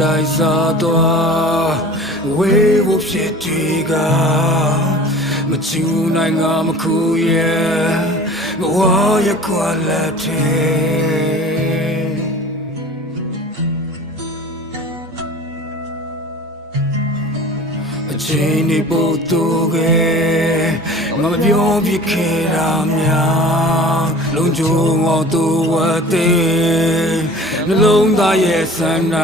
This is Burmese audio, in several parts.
တိုင်းစားသွားဝေးဖို့ဖြစ်ဒီကမချူနိုင်ငါမခုရဲ့ဘဝရဲ့ခွာလက်တဲ့အချိန်ဒီပို့တူခဲ့ငါမပြောပြခဲ့တာများလုံးချုံအောင်သူဝတ်တဲ့ နှလုံးသားရဲ့ဆန္ဒ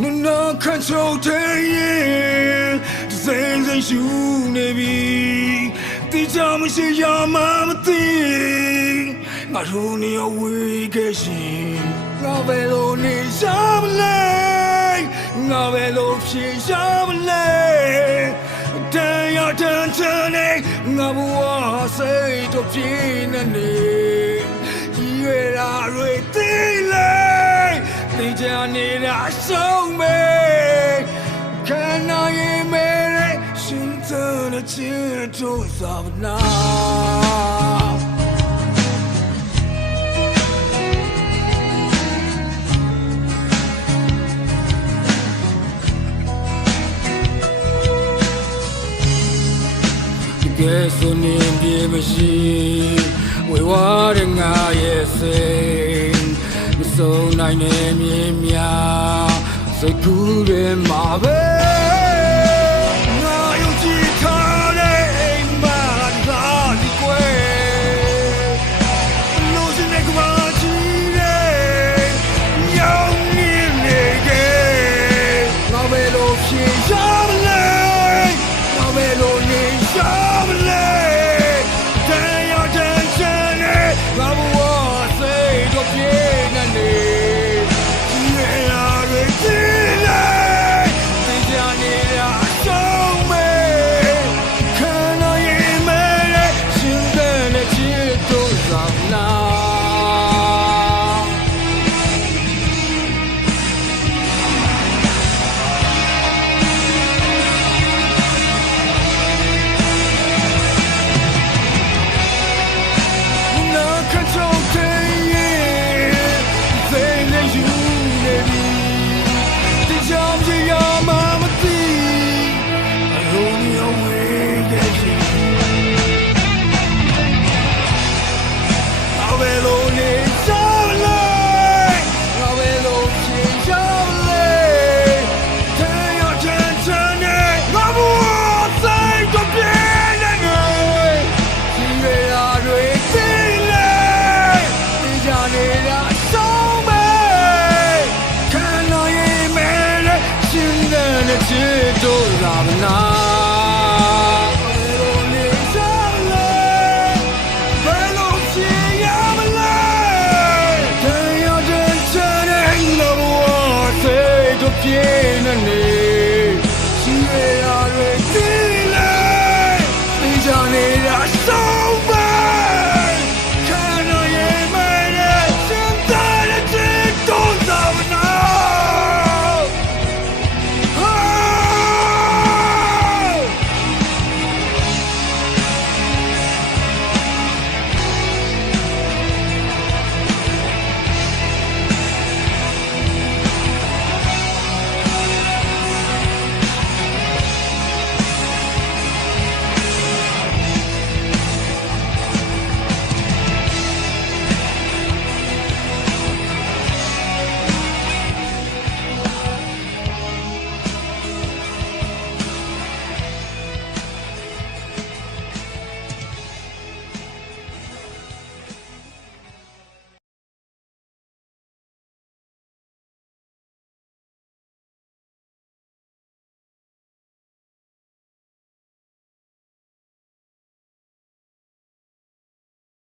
နနခန့်ချုံတဲ့ရင်စိမ့်စိမ့်ရှူနေပြီတိကျမရှိရမှမသိငါတို့နေဝေးခဲ့ရှင်ငါပဲလို့နေရှာမလဲငါပဲလို့ဖြေရှာမလဲ တရားတန်ချန်နေငါဘဝစိတ်တော့ပြင်းနေနေရွေရာတွေသိလဲသိချင်နေတာဆုံးမေခန္ဓာရဲ့မဲရှင်သတဲ့ချစ်တို့သာဗနာ ကဲဆိုနေပြေမရှိဝေဝါရငါရဲ့စိတ်မဆုံးနိုင်တဲ့မြေများစိတ်ကူးတွေမှာပဲ